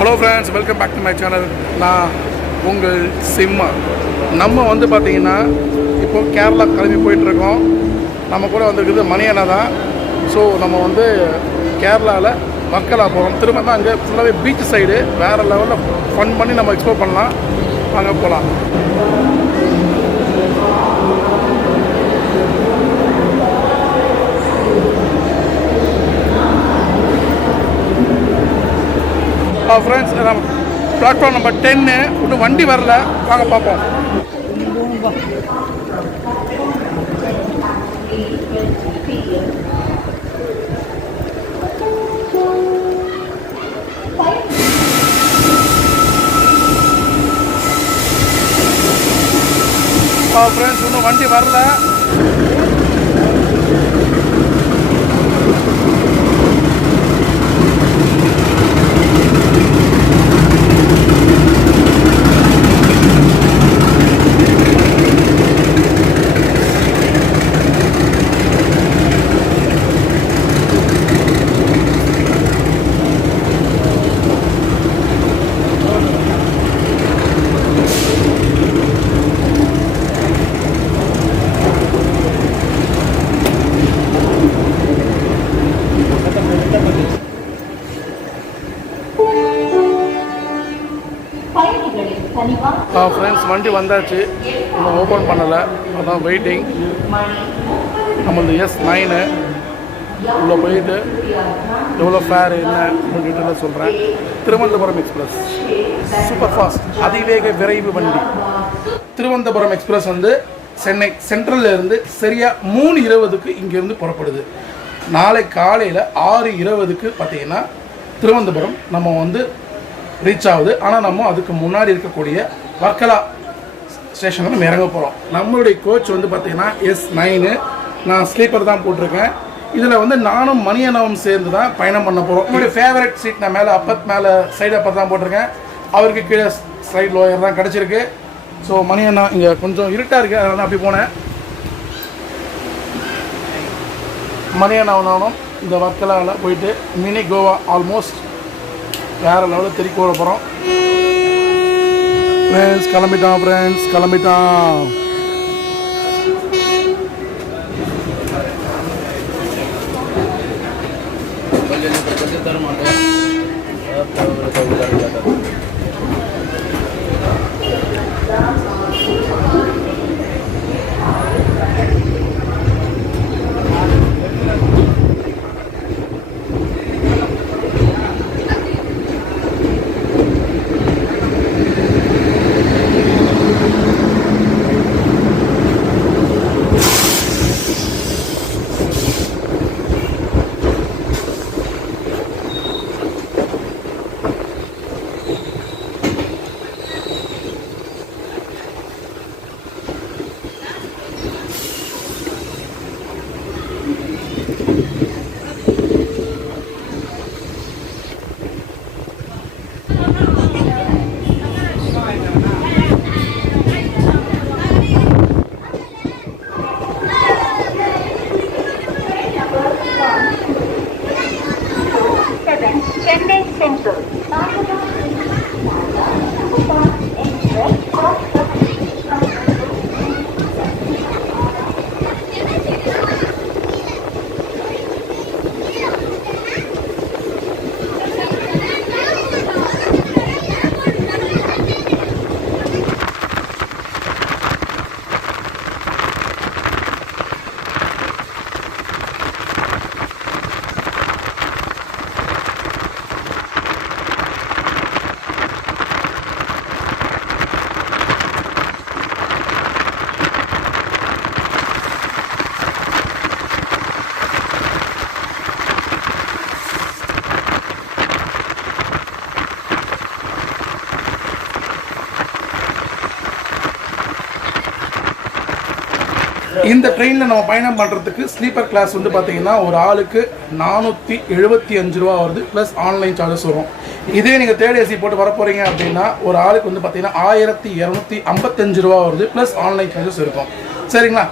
Hello friends, welcome back to my channel. நான் உங்கள் சிம்மா. நம்ம வந்து பார்த்திங்கன்னா இப்போது கேரளா கிளம்பி போயிட்டுருக்கோம். நம்ம கூட வந்துருக்குது மணியண்ணா தான். ஸோ நம்ம வந்து கேரளாவில் வர்க்கலா போகிறோம். திரும்ப தான் அங்கே ஃபுல்லாகவே பீச் சைடு வேறு லெவலில் ஃபன் பண்ணி நம்ம எக்ஸ்ப்ளோர் பண்ணலாம். அங்கே போகலாம். Friends, platform number 10. இன்னும் வண்டி வரல, வாங்க பார்ப்போம். ஃப்ரெண்ட்ஸ், இன்னும் வண்டி வரல. ஃப்ரெண்ட்ஸ், வண்டி வந்தாச்சு. இன்னும் ஓப்பன் பண்ணலை, அதான் வெயிட்டிங். நம்மளது S9 உள்ளே போயிட்டு எவ்வளோ ஃபேர் என்ன டீட்டெயிலாக சொல்கிறேன். திருவனந்தபுரம் எக்ஸ்பிரஸ் சூப்பர் ஃபாஸ்ட் அதிவேக விரைவு வண்டி. திருவனந்தபுரம் எக்ஸ்பிரஸ் வந்து சென்னை சென்ட்ரலில் இருந்து சரியாக 3:20 இங்கேருந்து புறப்படுது. நாளை காலையில் 6:20 பார்த்திங்கன்னா திருவனந்தபுரம் நம்ம வந்து ரீச் ஆகுது. ஆனால் நம்ம அதுக்கு முன்னாடி இருக்கக்கூடிய வர்க்கலா ஸ்டேஷனில் நம்ம இறங்க போகிறோம். நம்மளுடைய கோச் வந்து பார்த்திங்கன்னா S9. நான் ஸ்லீப்பர் தான் போட்டிருக்கேன். இதில் வந்து நானும் மணியண்ணாவும் சேர்ந்து தான் பயணம் பண்ண போகிறோம். என்னுடைய ஃபேவரட் சீட் நான் மேலே சைடு அப்பர் தான் போட்டிருக்கேன். அவருக்கு கீழே சைடு லோயர் தான் கிடச்சிருக்கு. ஸோ மணியண்ணா இங்கே கொஞ்சம் இருட்டாக இருக்குது, அதனால் அப்படி போனேன். மணியண்ணாவும் இந்த வர்க்கலாவில் போயிட்டு மினி கோவா ஆல்மோஸ்ட் வேறு லெவலில் திருக்கி ஓட போகிறோம். ஃப்ரெண்ட்ஸ் கிளம்பிட்டான். Chennai Central. இந்த ட்ரெயினில் நம்ம பயணம் பண்ணுறதுக்கு ஸ்லீப்பர் கிளாஸ் வந்து பார்த்திங்கன்னா ஒரு ஆளுக்கு 475 ரூபா வருது, ப்ளஸ் ஆன்லைன் சார்ஜஸ் வரும். இதே நீங்கள் தேர்ட் ஏசி போட்டு வர போகிறீங்க அப்படின்னா ஒரு ஆளுக்கு வந்து பார்த்திங்கன்னா 1255 ரூபா வருது, ப்ளஸ் ஆன்லைன் சார்ஜஸ் இருக்கும். சரிங்களா?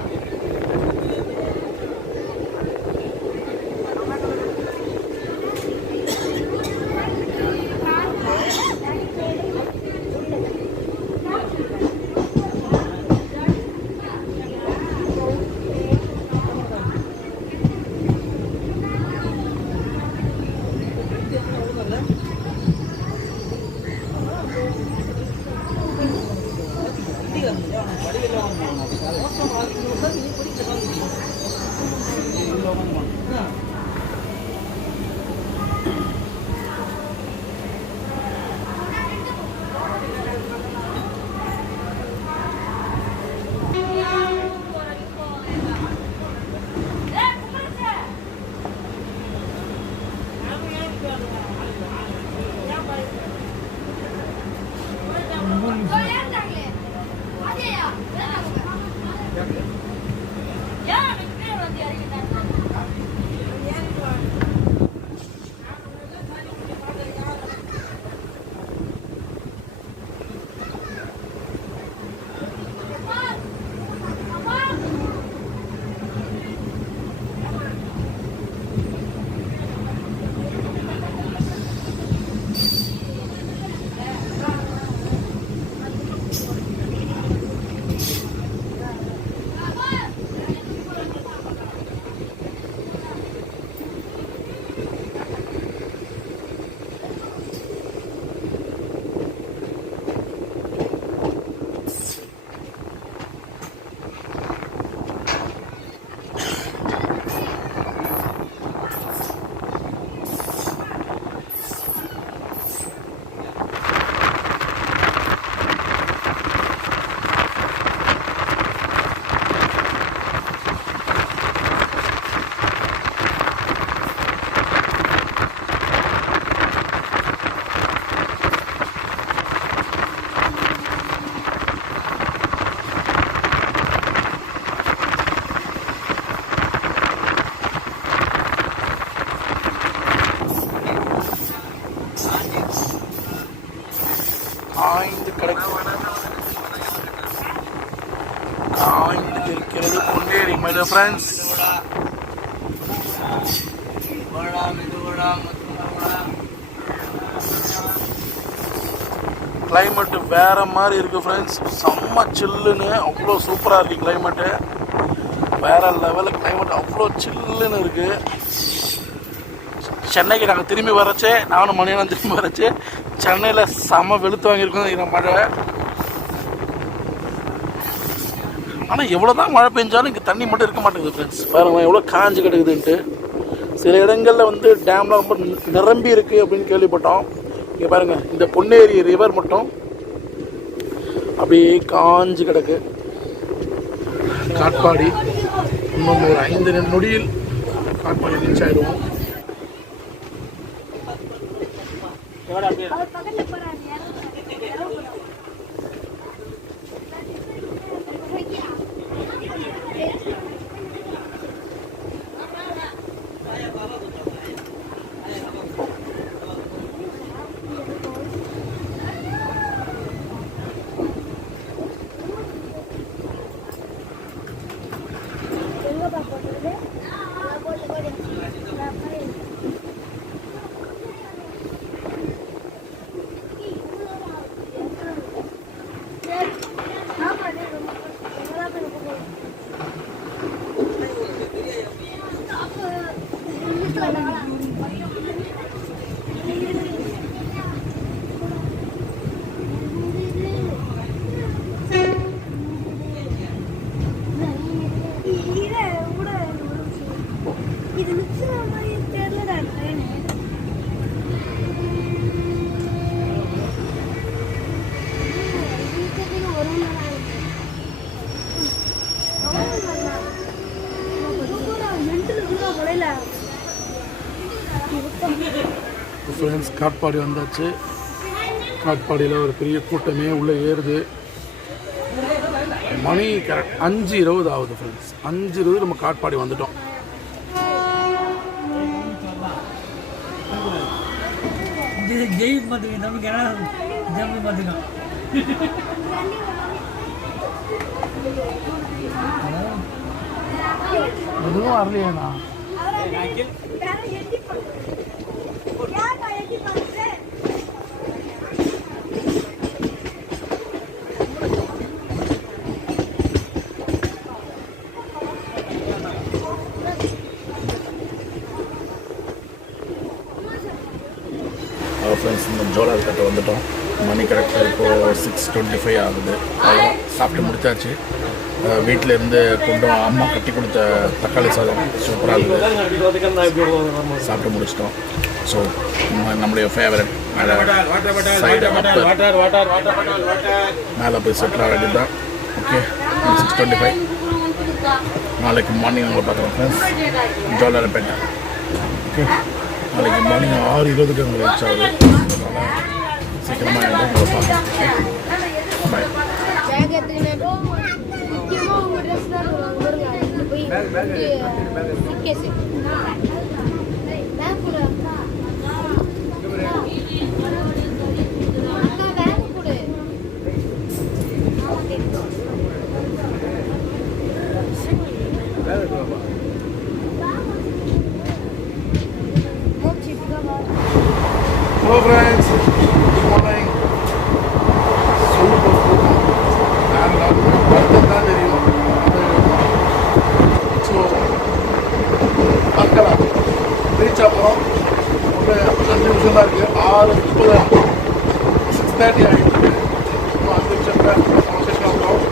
காய்ந்து இருக்கிறது Ponneri my dear friends. Climate வேற மாதிரி இருக்கு ஃப்ரெண்ட்ஸ். செம்ம சில்லுன்னு அவ்வளோ சூப்பராக இருக்கு கிளைமேட்டு. வேற லெவலில் கிளைமேட் அவ்வளோ சில்லுன்னு இருக்கு. சென்னைக்கு நாங்கள் திரும்பி வரச்சே, நானும் மணியெல்லாம் திரும்பி வரச்சு சென்னையில் செம்ம வெளுத்து வாங்கியிருக்கோம் இந்த மழை. ஆனால் எவ்வளோ தான் மழை பெஞ்சாலும் இங்கே தண்ணி மட்டும் இருக்க மாட்டேங்குது ஃப்ரெண்ட்ஸ். பாருங்க எவ்வளோ காஞ்சி கிடக்குதுன்ட்டு. சில இடங்களில் வந்து டேம்லாம் ரொம்ப நிரம்பி இருக்குது அப்படின்னு கேள்விப்பட்டோம். இங்கே பாருங்கள் இந்த பொன்னேரி ரிவர் மட்டும் அப்படியே காஞ்சி கிடக்கு. காட்பாடி இன்னும் ஒரு 5 நொடியில் காட்பாடி ரீச் ஆகிடுவோம். ஃப்ரெண்ட்ஸ் காட்பாடி வந்தாச்சு. காட்பாடியில் ஒரு பெரிய கூட்டமே உள்ளே ஏறுது. மணி கரெக்ட் 5:20 ஆகுது ஃப்ரெண்ட்ஸ். 5:20 நம்ம காட்பாடி வந்துட்டோம். எதுவும் வரலையாண்ணா? ஃப்ரெண்ட்ஸ் இந்த ஜோலார்பேட்டை வந்துட்டோம். மணி கரெக்டாக இப்போது 6:25 ஆகுது. சாப்பிட்டு முடிச்சாச்சு. வீட்டிலேருந்து கொண்டு அம்மா கட்டி கொடுத்த தக்காளி சாதம் சூப்பராக இருக்குது. சாப்பிட்டு முடிச்சிட்டோம். ஸோ நம்மளுடைய ஃபேவரட் மேலே போய் செட்டில் ஆக வேண்டியது தான். ஓகே 6:25. நாளைக்கு மார்னிங் உங்களை பார்க்குறோம் ஃப்ரெண்ட்ஸ் ஜோலார்பேட்டை. ஓகே நாளைக்கு மார்னிங் 6:20 உங்களை ரீச் ஆகுது. சீக்கிரமாக உங்களை பார்க்குறோம். பாய். Hello friends, good morning. Super கூட்டம். நான் தான் தெரியும். ஸோ பார்க்கலாம். ரீச் ஆகிறோம். ஒரு 5 நிமிஷம் தான் இருக்குது. 6:30 6:30 ஆகிட்டு 5 நிமிஷத்தில் ஸ்டேஷன் ஆகிறோம்.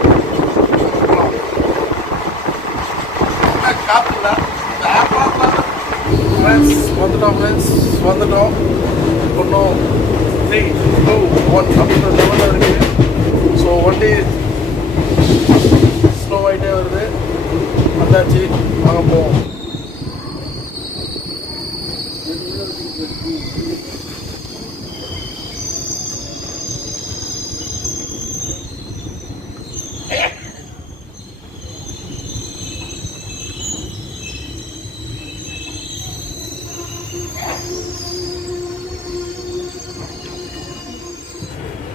காத்துல ஃப்ரெண்ட்ஸ் வந்துட்டோம். இன்னும் 3, 2, 1 அப்படின்ற லெவலில் இருக்குது. ஸோ வண்டி ஸ்லோ ஆகிட்டே வருது. வந்தாச்சு, வாங்க போவோம்.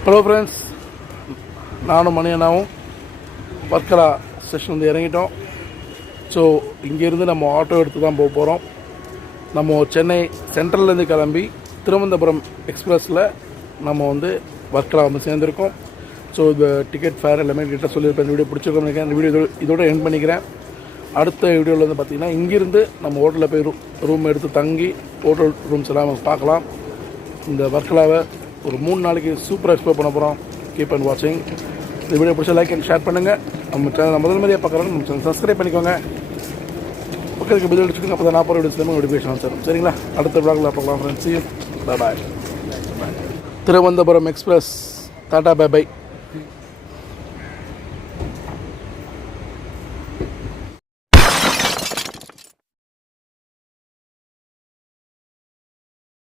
ஹலோ ஃப்ரெண்ட்ஸ், நானும் மணியனாவும் வர்க்கலா ஸ்டேஷன் வந்து இறங்கிட்டோம். ஸோ இங்கேருந்து நம்ம ஆட்டோ எடுத்து தான் போக போகிறோம். நம்ம சென்னை சென்ட்ரல்லேருந்து கிளம்பி திருவனந்தபுரம் எக்ஸ்பிரஸில் நம்ம வந்து வர்க்கலா வந்து சேர்ந்துருக்கோம். ஸோ இந்த டிக்கெட் ஃபேர் எல்லாமே கிட்ட சொல்லியிருப்பேன். இந்த வீடியோ பிடிச்சிருக்கோம் நினைக்கிறேன். இந்த வீடியோ இதோட எண்ட் பண்ணிக்கிறேன். அடுத்த வீடியோவில் வந்து பார்த்திங்கன்னா இங்கேருந்து நம்ம ஹோட்டலில் போய் ரூம் எடுத்து தங்கி ஹோட்டல் ரூம்ஸ் எல்லாம் நம்ம பார்க்கலாம். இந்த வர்க்கலாவை ஒரு 3 நாளைக்கு சூப்பராக எக்ஸ்ப்ளோர் பண்ண போகிறோம். கீப் அண்ட் வாட்சிங். இந்த வீடியோ பிடிச்ச லைக் அண்ட் ஷேர் பண்ணுங்கள். நம்ம சேனல் முதல் மாதிரியாக பார்க்குறோம். நம்ம சேனல் சப்ஸ்கிரைப் பண்ணிக்கோங்க. பக்கத்துக்கு பதில் அடிச்சுக்கோங்க. அப்போ தான் நான் போகிற வீடியோஸ்லேருந்து நோட்டிஃபிகேஷன் வந்துடும். சரிங்களா? அடுத்த விளாகில் பார்க்கலாம் friends. Bye. Thiruvananthapuram express tata bye by.